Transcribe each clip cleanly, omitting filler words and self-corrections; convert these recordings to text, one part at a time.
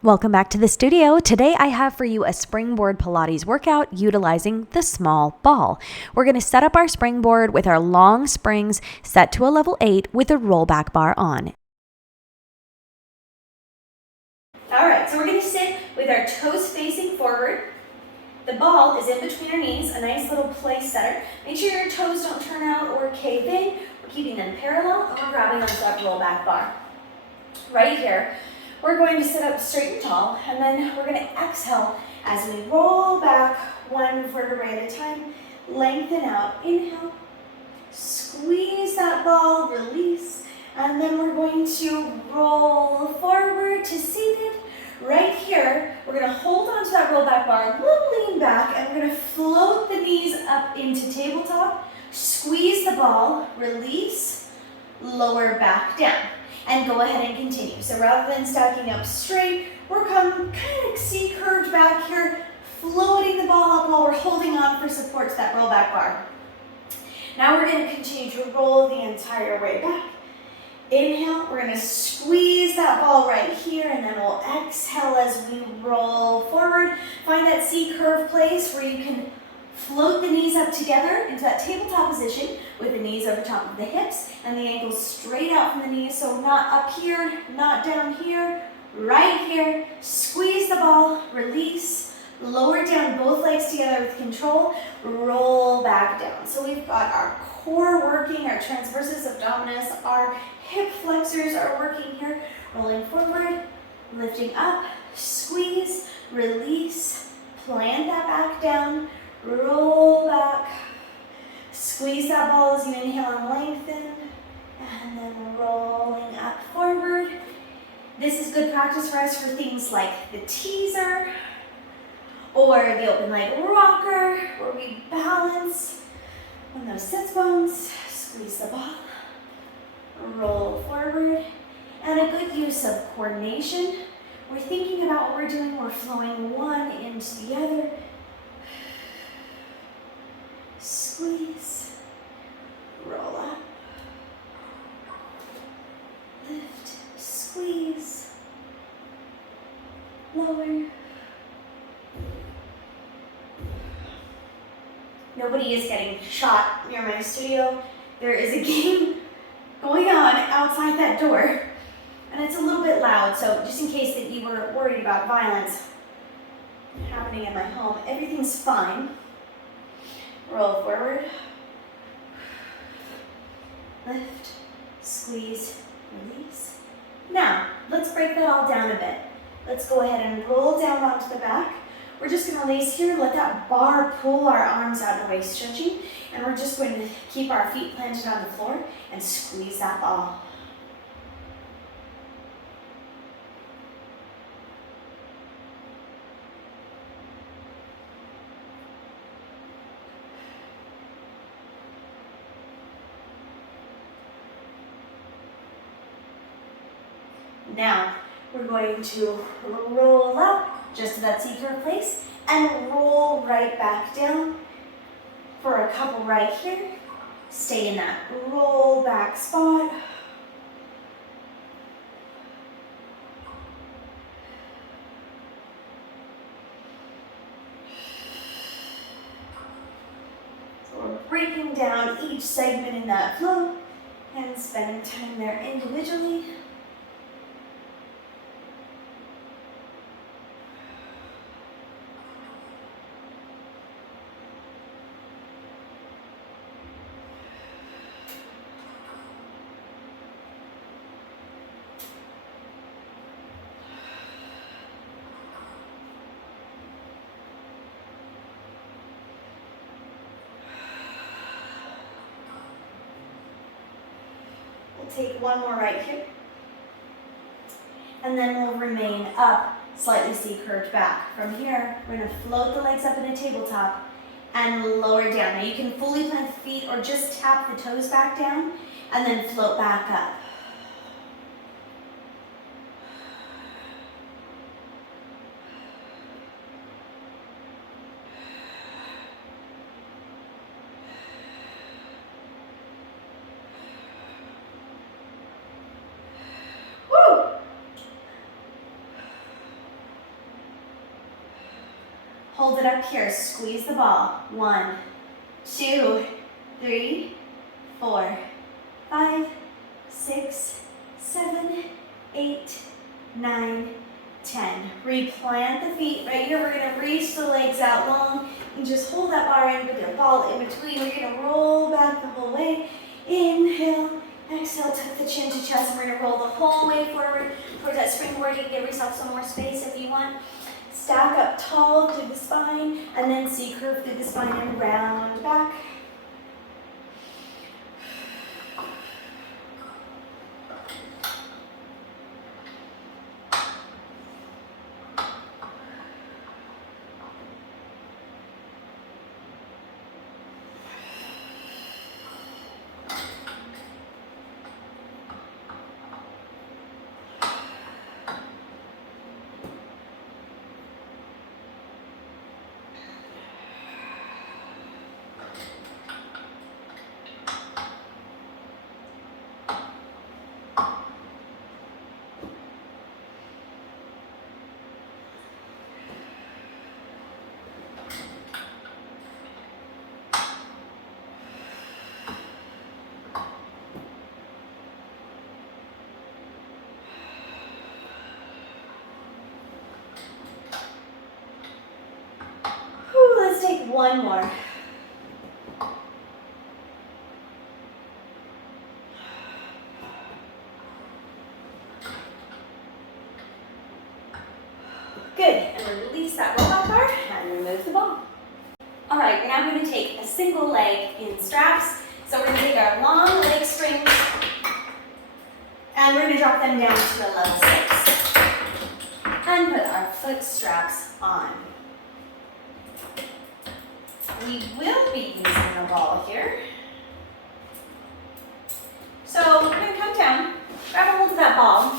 Welcome back to the studio. Today I have for you a springboard Pilates workout utilizing the small ball. We're going to set up our springboard with our long springs set to a level 8 with a rollback bar on. All right, so we're going to sit with our toes facing forward. The ball is in between our knees, a nice little place setter. Make sure your toes don't turn out or cave in. We're keeping them parallel and we're grabbing onto that rollback bar. Right here, we're going to sit up straight and tall, and then we're going to exhale as we roll back one vertebrae at a time. Lengthen out, inhale, squeeze that ball, release, and then we're going to roll forward to seated. Right here, we're going to hold onto that rollback bar, a little lean back, and we're going to float the knees up into tabletop, squeeze the ball, release, lower back down. And go ahead and continue. So rather than stacking up straight, we're kind of C-curved back here, floating the ball up while we're holding on for support to that rollback bar. Now we're going to continue to roll the entire way back. Inhale, we're going to squeeze that ball right here, and then we'll exhale as we roll forward. Find that C-curve place where you can float the knees up together into that tabletop position with the knees over top of the hips and the ankles straight out from the knees. So not up here, not down here, right here. Squeeze the ball, release, lower down both legs together with control, roll back down. So we've got our core working, our transversus abdominis, our hip flexors are working here. Rolling forward, lifting up, squeeze, release, plant that back down, roll back, squeeze that ball as you inhale and lengthen, and then rolling up forward. This is good practice for us for things like the teaser or the open leg rocker, where we balance on those sits bones, squeeze the ball, roll forward, and a good use of coordination. We're thinking about what we're doing, we're flowing one into the other. Squeeze, roll up, lift, squeeze, lower. Nobody is getting shot near my studio. There is a game going on outside that door, and it's a little bit loud, so just in case that you were worried about violence happening in my home, everything's fine. Roll forward, lift, squeeze, release. Now, let's break that all down a bit. Let's go ahead and roll down onto the back. We're just going to release here, let that bar pull our arms out of the way, stretching, and we're just going to keep our feet planted on the floor and squeeze that ball. Now, we're going to roll up just to that C-curve place and roll right back down for a couple right here. Stay in that roll back spot. So we're breaking down each segment in that flow and spending time there individually. Take one more right here, and then we'll remain up, slightly C-curved back. From here, we're going to float the legs up in a tabletop and lower down. Now you can fully plant the feet or just tap the toes back down and then float back up. Hold it up here, squeeze the ball. 1, 2, 3, 4, 5, 6, 7, 8, 9, 10. Replant the feet. Right here, we're gonna reach the legs out long and just hold that bar in with the ball in between. We're gonna roll back the whole way. Inhale, exhale, tuck the chin to chest. And we're gonna roll the whole way forward towards that springboard. You can give yourself some more space if you want. Stack up tall through the spine, and then C-curve through the spine and round back. Let's take one more. Good, and release that rollback bar and remove the ball. All right, we're now going to take a single leg in straps. So we're going to take our long leg springs and we're going to drop them down to a level 6 and put our foot straps on. We will be using a ball here. So we're going to come down, grab a hold of that ball.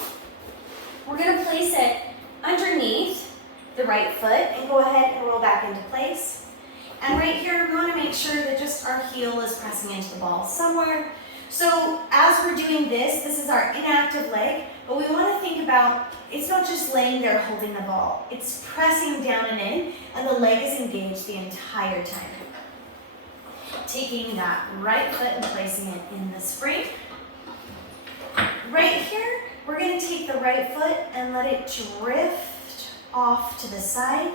We're going to place it underneath the right foot and go ahead and roll back into place. And right here, we want to make sure that just our heel is pressing into the ball somewhere. So as we're doing this, this is our inactive leg, but we want to think about, it's not just laying there holding the ball. It's pressing down and in, and the leg is engaged the entire time. Taking that right foot and placing it in the spring. Right here, we're going to take the right foot and let it drift off to the side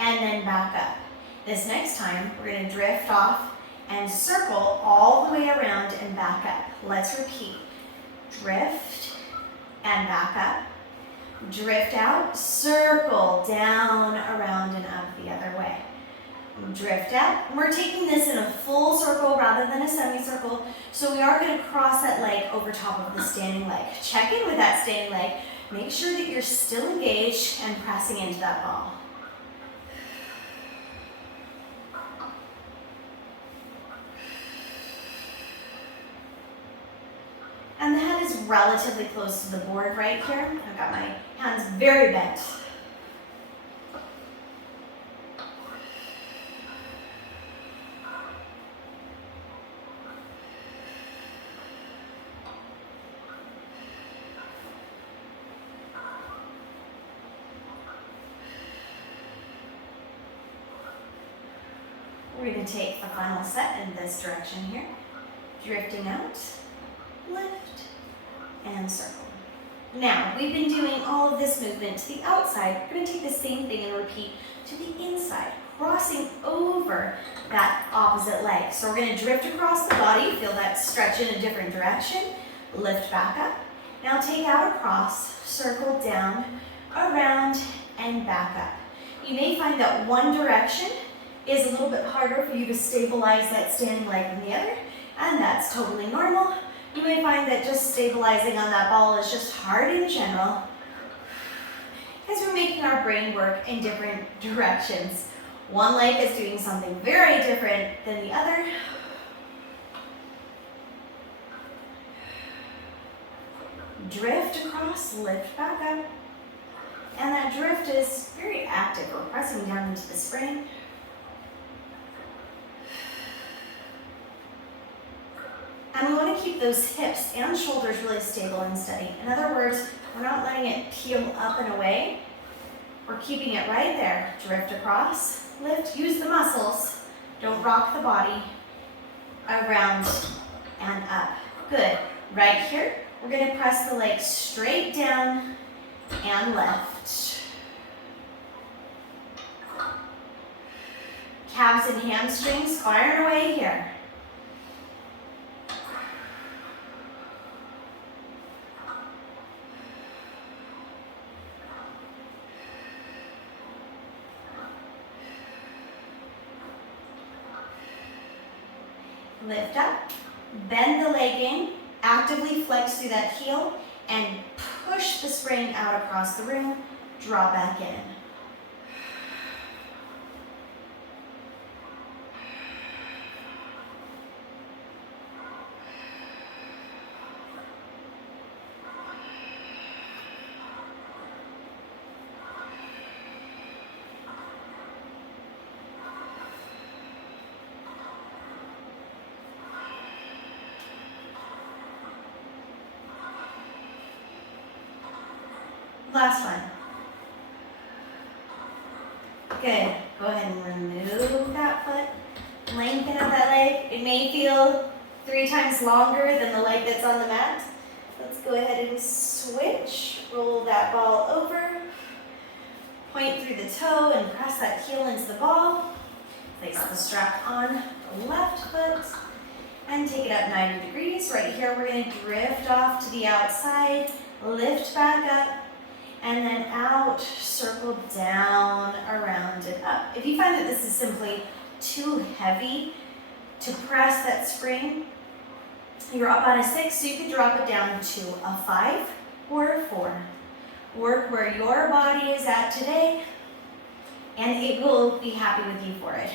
and then back up. This next time, we're going to drift off and circle all the way around and back up. Let's repeat. Drift and back up. Drift out, circle down, around and up the other way. Drift out. We're taking this in a full circle rather than a semicircle, so we are going to cross that leg over top of the standing leg. Check in with that standing leg. Make sure that you're still engaged and pressing into that ball. And the head is relatively close to the board right here. I've got my hands very bent. We're going to take the final set in this direction here. Drifting out, lift, and circle. Now, we've been doing all of this movement to the outside. We're going to take the same thing and repeat to the inside, crossing over that opposite leg. So we're going to drift across the body, feel that stretch in a different direction, lift back up. Now take out across, circle down, around, and back up. You may find that one direction is a little bit harder for you to stabilize that standing leg than the other, and that's totally normal. You may find that just stabilizing on that ball is just hard in general, because we're making our brain work in different directions. One leg is doing something very different than the other. Drift across, lift back up, and that drift is very active. We're pressing down into the spring. And we want to keep those hips and shoulders really stable and steady. In other words, we're not letting it peel up and away. We're keeping it right there. Drift across, lift, use the muscles. Don't rock the body. Around and up. Good. Right here, we're going to press the legs straight down and left. Calves and hamstrings firing away here. Lift up, bend the leg in, actively flex through that heel, and push the spring out across the room, draw back in. Last one. Good. Go ahead and remove that foot. Lengthen up that leg. It may feel 3 times longer than the leg that's on the mat. Let's go ahead and switch. Roll that ball over. Point through the toe and press that heel into the ball. Place the strap on the left foot and take it up 90 degrees. Right here, we're going to drift off to the outside, lift back up, and then out, circle down, around and up. If you find that this is simply too heavy to press that spring, you're up on a 6, so you can drop it down to a 5 or a 4. Work where your body is at today, and it will be happy with you for it.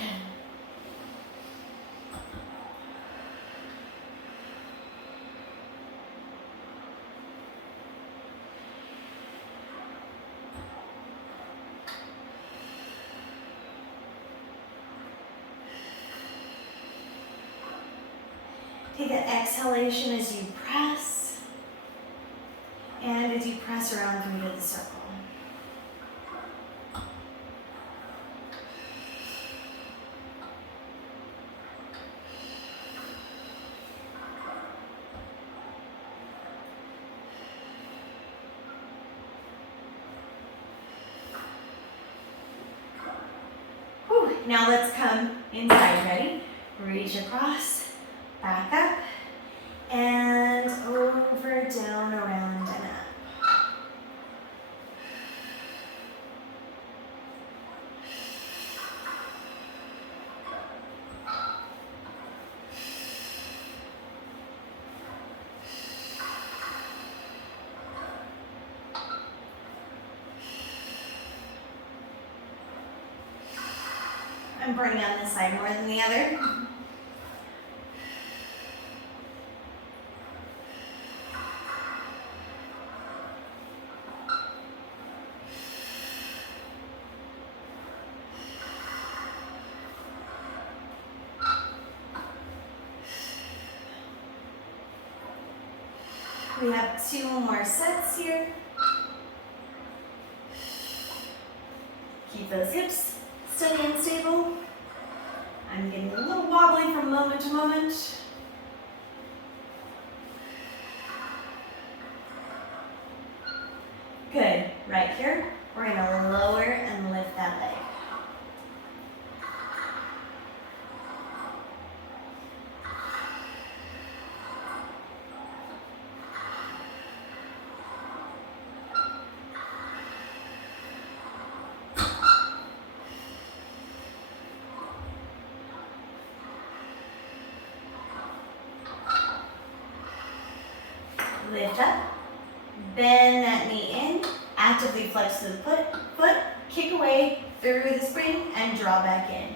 Take an exhalation as you press, and as you press around through to the circle. Whew. Now let's come inside. Ready? Reach across. Back up, and over, down, around, and up. I'm burning on this side more than the other. We have 2 more sets here. Keep those hips steady and stable. I'm getting a little wobbly from moment to moment. Good. Right here, we're going to lower and lift that leg. Lift up, bend that knee in, actively flex the foot, kick away through the spring, and draw back in.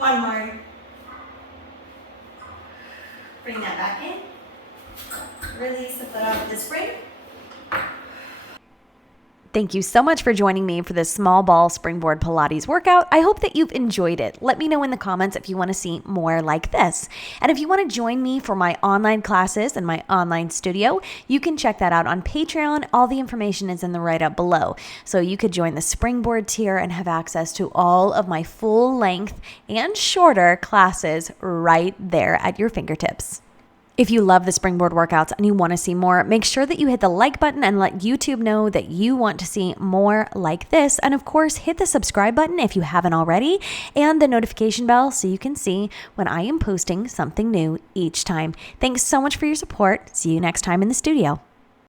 One more. Bring that back in. Release the foot off of the spring. Thank you so much for joining me for this small ball springboard Pilates workout. I hope that you've enjoyed it. Let me know in the comments if you want to see more like this. And if you want to join me for my online classes and my online studio, you can check that out on Patreon. All the information is in the write-up below. So you could join the Springboard tier and have access to all of my full length and shorter classes right there at your fingertips. If you love the springboard workouts and you want to see more, make sure that you hit the like button and let YouTube know that you want to see more like this. And of course, hit the subscribe button if you haven't already and the notification bell so you can see when I am posting something new each time. Thanks so much for your support. See you next time in the studio.